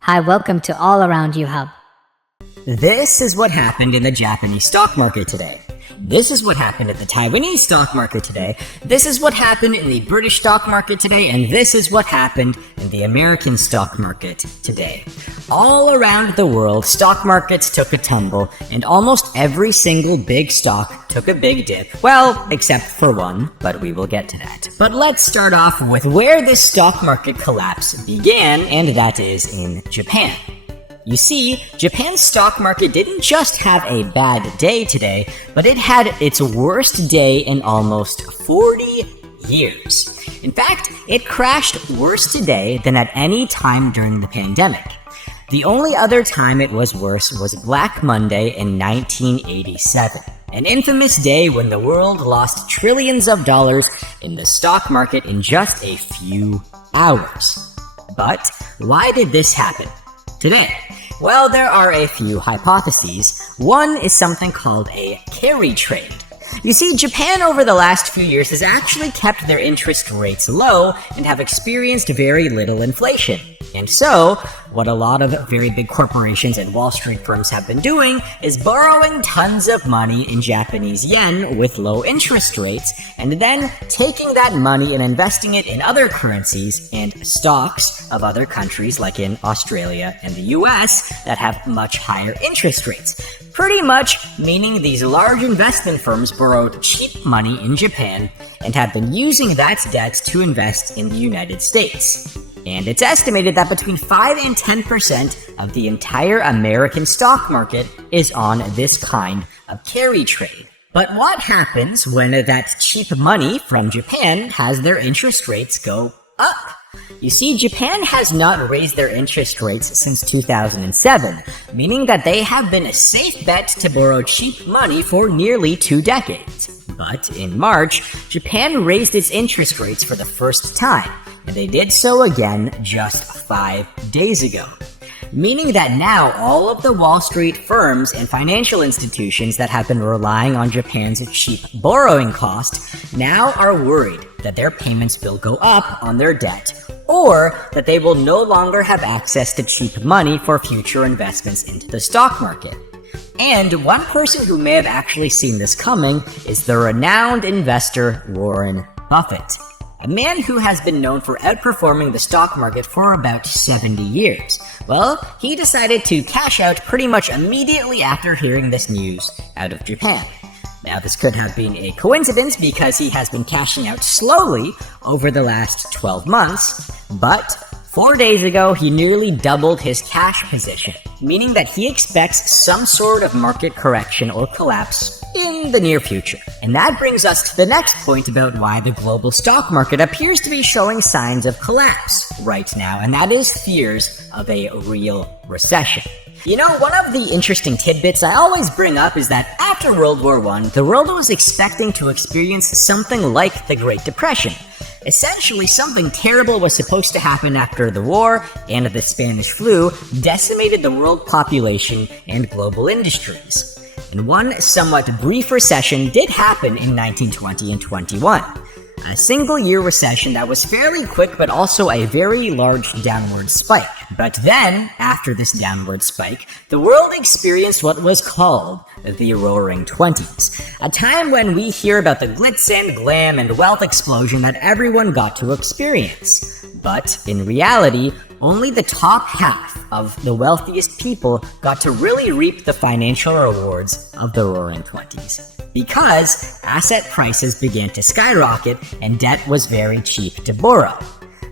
Hi, welcome to All Around You Hub. This is what happened in the Japanese stock market today. This is what happened in the Taiwanese stock market today. This is what happened in the British stock market today. And this is what happened in the American stock market today. All around the world, stock markets took a tumble, and almost every single big stock took a big dip. Well, except for one, but we will get to that. But let's start off with where this stock market collapse began, and that is in Japan. You see, Japan's stock market didn't just have a bad day today, but it had its worst day in almost 40 years. In fact, it crashed worse today than at any time during the pandemic. The only other time it was worse was Black Monday in 1987, an infamous day when the world lost trillions of dollars in the stock market in just a few hours. But why did this happen today? Well, there are a few hypotheses. One is something called a carry trade. You see, Japan over the last few years has actually kept their interest rates low and have experienced very little inflation. And so, what a lot of very big corporations and Wall Street firms have been doing is borrowing tons of money in Japanese yen with low interest rates, and then taking that money and investing it in other currencies and stocks of other countries like in Australia and the US that have much higher interest rates. Pretty much meaning these large investment firms borrowed cheap money in Japan and have been using that debt to invest in the United States. And it's estimated that between 5 and 10% of the entire American stock market is on this kind of carry trade. But what happens when that cheap money from Japan has their interest rates go up? You see, Japan has not raised their interest rates since 2007, meaning that they have been a safe bet to borrow cheap money for nearly 2 decades. But in March, Japan raised its interest rates for the first time, and they did so again just 5 days ago. Meaning that now all of the Wall Street firms and financial institutions that have been relying on Japan's cheap borrowing cost now are worried that their payments will go up on their debt, or that they will no longer have access to cheap money for future investments into the stock market. And one person who may have actually seen this coming is the renowned investor Warren Buffett, a man who has been known for outperforming the stock market for about 70 years. Well, he decided to cash out pretty much immediately after hearing this news out of Japan. Now, this could have been a coincidence because he has been cashing out slowly over the last 12 months, but 4 days ago, he nearly doubled his cash position, meaning that he expects some sort of market correction or collapse in the near future. And that brings us to the next point about why the global stock market appears to be showing signs of collapse right now, and that is fears of a real recession. You know, one of the interesting tidbits I always bring up is that after World War I, the world was expecting to experience something like the Great Depression. Essentially, something terrible was supposed to happen after the war, and the Spanish flu decimated the world population and global industries. And one somewhat brief recession did happen in 1920 and 21. A single-year recession that was fairly quick but also a very large downward spike. But then, after this downward spike, the world experienced what was called the Roaring Twenties, a time when we hear about the glitz and glam and wealth explosion that everyone got to experience. But in reality, only the top half of the wealthiest people got to really reap the financial rewards of the Roaring Twenties, because asset prices began to skyrocket and debt was very cheap to borrow.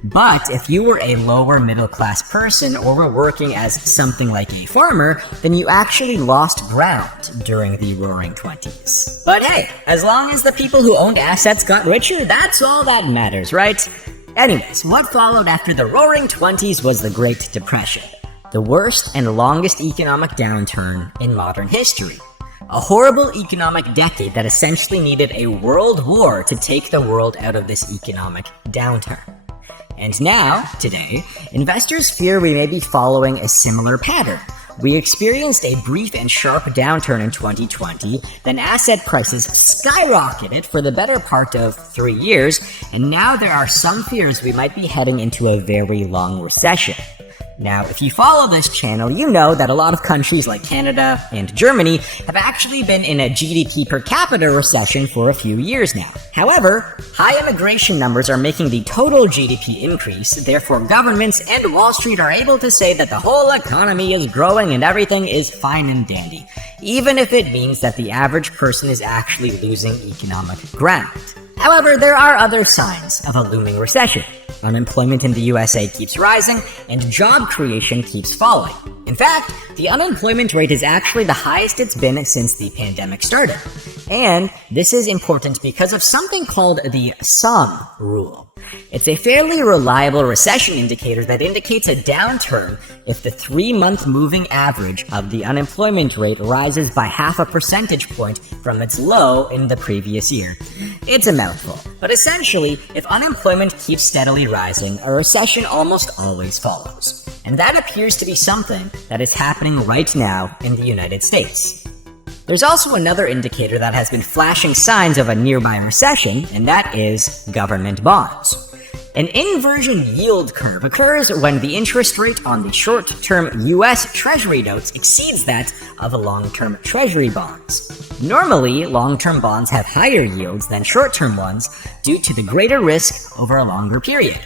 But if you were a lower middle class person or were working as something like a farmer, then you actually lost ground during the Roaring Twenties. But hey, as long as the people who owned assets got richer, that's all that matters, right? Anyways, what followed after the Roaring Twenties was the Great Depression, the worst and longest economic downturn in modern history. A horrible economic decade that essentially needed a world war to take the world out of this economic downturn. And now, today, investors fear we may be following a similar pattern. We experienced a brief and sharp downturn in 2020, then asset prices skyrocketed for the better part of 3 years, and now there are some fears we might be heading into a very long recession. Now, if you follow this channel, you know that a lot of countries like Canada and Germany have actually been in a GDP per capita recession for a few years now. However, high immigration numbers are making the total GDP increase, therefore governments and Wall Street are able to say that the whole economy is growing and everything is fine and dandy, even if it means that the average person is actually losing economic ground. However, there are other signs of a looming recession. Unemployment in the USA keeps rising, and job creation keeps falling. In fact, the unemployment rate is actually the highest it's been since the pandemic started. And this is important because of something called the sum rule. It's a fairly reliable recession indicator that indicates a downturn if the 3-month moving average of the unemployment rate rises by half a percentage point from its low in the previous year. It's a mouthful, but essentially, if unemployment keeps steadily rising, a recession almost always follows. And that appears to be something that is happening right now in the United States. There's also another indicator that has been flashing signs of a nearby recession, and that is government bonds. An inversion yield curve occurs when the interest rate on the short-term US Treasury notes exceeds that of long-term Treasury bonds. Normally, long-term bonds have higher yields than short-term ones due to the greater risk over a longer period.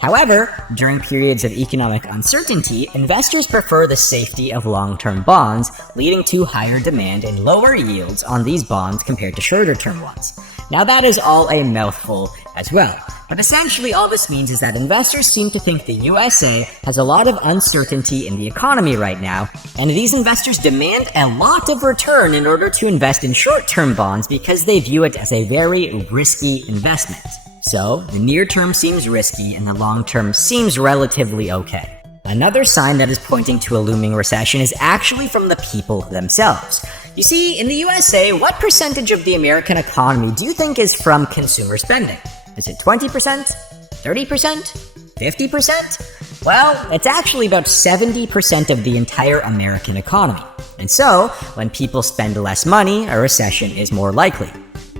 However, during periods of economic uncertainty, investors prefer the safety of long-term bonds, leading to higher demand and lower yields on these bonds compared to shorter-term ones. Now that is all a mouthful as well, but essentially all this means is that investors seem to think the USA has a lot of uncertainty in the economy right now, and these investors demand a lot of return in order to invest in short-term bonds because they view it as a very risky investment. So, the near term seems risky and the long term seems relatively okay. Another sign that is pointing to a looming recession is actually from the people themselves. You see, in the USA, what percentage of the American economy do you think is from consumer spending? Is it 20%? 30%? 50%? Well, it's actually about 70% of the entire American economy. And so, when people spend less money, a recession is more likely.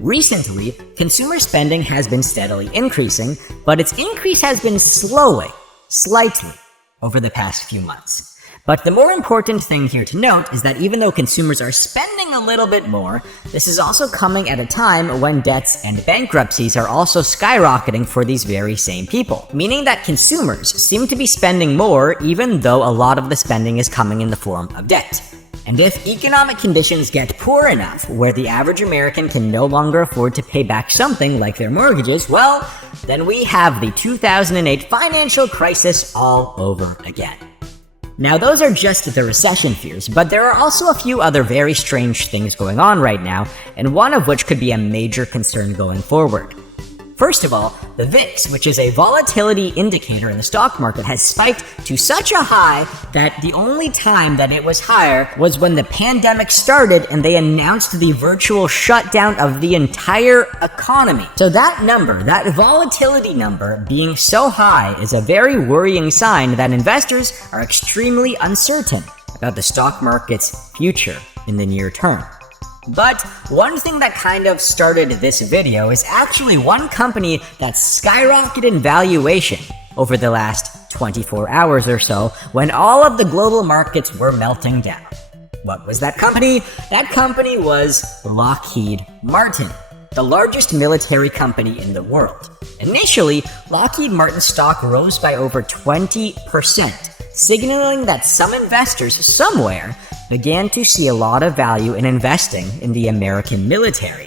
Recently, consumer spending has been steadily increasing, but its increase has been slowing, slightly, over the past few months. But the more important thing here to note is that even though consumers are spending a little bit more, this is also coming at a time when debts and bankruptcies are also skyrocketing for these very same people, meaning that consumers seem to be spending more even though a lot of the spending is coming in the form of debt. And if economic conditions get poor enough where the average American can no longer afford to pay back something like their mortgages, well, then we have the 2008 financial crisis all over again. Now, those are just the recession fears, but there are also a few other very strange things going on right now, and one of which could be a major concern going forward. First of all, the VIX, which is a volatility indicator in the stock market, has spiked to such a high that the only time that it was higher was when the pandemic started and they announced the virtual shutdown of the entire economy. So that number, that volatility number being so high is a very worrying sign that investors are extremely uncertain about the stock market's future in the near term. But one thing that kind of started this video is actually one company that skyrocketed in valuation over the last 24 hours or so when all of the global markets were melting down. What was that company? That company was Lockheed Martin, the largest military company in the world. Initially, Lockheed Martin's stock rose by over 20%, signaling that some investors somewhere began to see a lot of value in investing in the American military.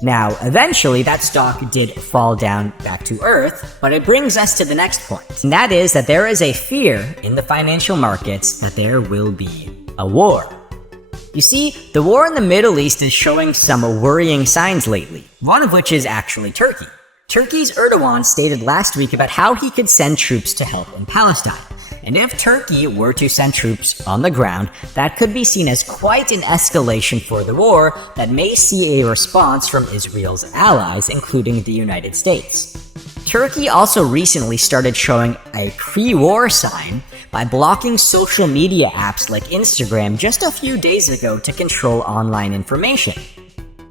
Now, eventually, that stock did fall down back to earth, but it brings us to the next point, and that is that there is a fear in the financial markets that there will be a war. You see, the war in the Middle East is showing some worrying signs lately, one of which is actually Turkey. Turkey's Erdogan stated last week about how he could send troops to help in Palestine. And if Turkey were to send troops on the ground, that could be seen as quite an escalation for the war that may see a response from Israel's allies, including the United States. Turkey also recently started showing a pre-war sign by blocking social media apps like Instagram just a few days ago to control online information.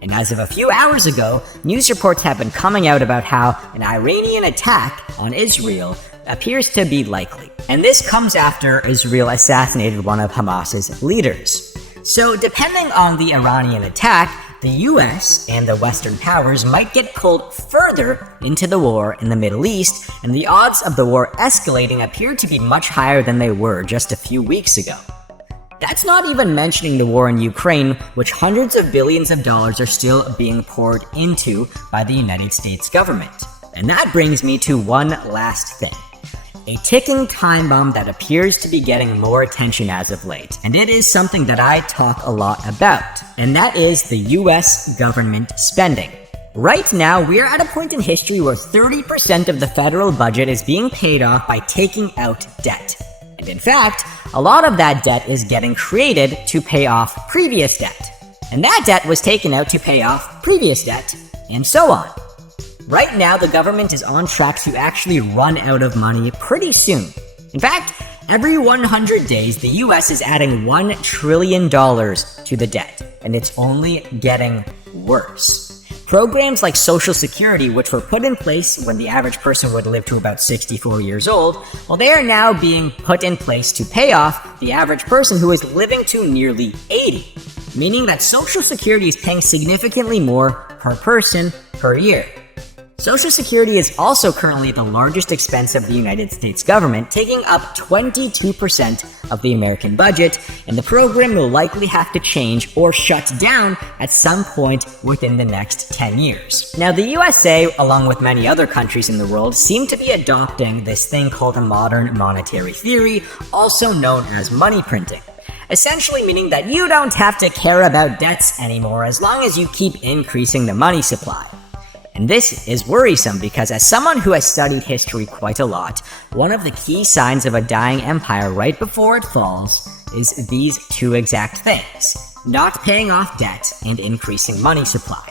And as of a few hours ago, news reports have been coming out about how an Iranian attack on Israel appears to be likely. And this comes after Israel assassinated one of Hamas's leaders. So depending on the Iranian attack, the US and the Western powers might get pulled further into the war in the Middle East, and the odds of the war escalating appear to be much higher than they were just a few weeks ago. That's not even mentioning the war in Ukraine, which hundreds of billions of dollars are still being poured into by the United States government. And that brings me to one last thing. A ticking time bomb that appears to be getting more attention as of late. And it is something that I talk a lot about. And that is the US government spending. Right now, we are at a point in history where 30% of the federal budget is being paid off by taking out debt. And in fact, a lot of that debt is getting created to pay off previous debt. And that debt was taken out to pay off previous debt, and so on. Right now, the government is on track to actually run out of money pretty soon. In fact, every 100 days, the US is adding $1 trillion to the debt, and it's only getting worse. Programs like Social Security, which were put in place when the average person would live to about 64 years old, well, they are now being put in place to pay off the average person who is living to nearly 80, meaning that Social Security is paying significantly more per person per year. Social Security is also currently the largest expense of the United States government, taking up 22% of the American budget, and the program will likely have to change or shut down at some point within the next 10 years. Now, the USA, along with many other countries in the world, seem to be adopting this thing called a modern monetary theory, also known as money printing. Essentially meaning that you don't have to care about debts anymore as long as you keep increasing the money supply. And this is worrisome because as someone who has studied history quite a lot, one of the key signs of a dying empire right before it falls is these two exact things: not paying off debt and increasing money supply.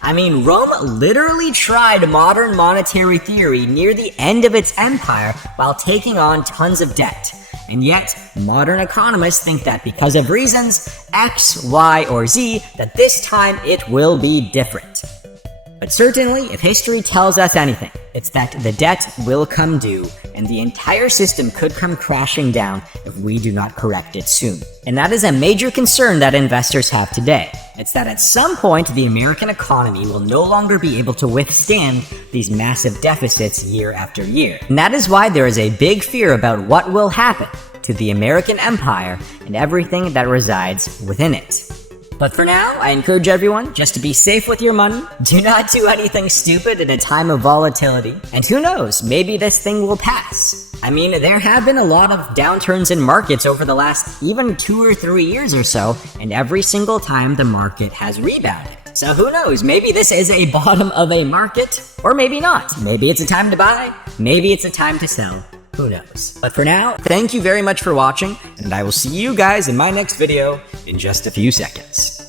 I mean, Rome literally tried modern monetary theory near the end of its empire while taking on tons of debt. And yet, modern economists think that because of reasons X, Y, or Z, that this time it will be different. But certainly, if history tells us anything, it's that the debt will come due, and the entire system could come crashing down if we do not correct it soon. And that is a major concern that investors have today. It's that at some point, the American economy will no longer be able to withstand these massive deficits year after year. And that is why there is a big fear about what will happen to the American empire and everything that resides within it. But for now, I encourage everyone just to be safe with your money. Do not do anything stupid in a time of volatility. And who knows, maybe this thing will pass. I mean, there have been a lot of downturns in markets over the last even 2 or 3 years or so, and every single time the market has rebounded. So who knows, maybe this is a bottom of a market, or maybe not. Maybe it's a time to buy, maybe it's a time to sell. Who knows? But for now, thank you very much for watching, and I will see you guys in my next video in just a few seconds.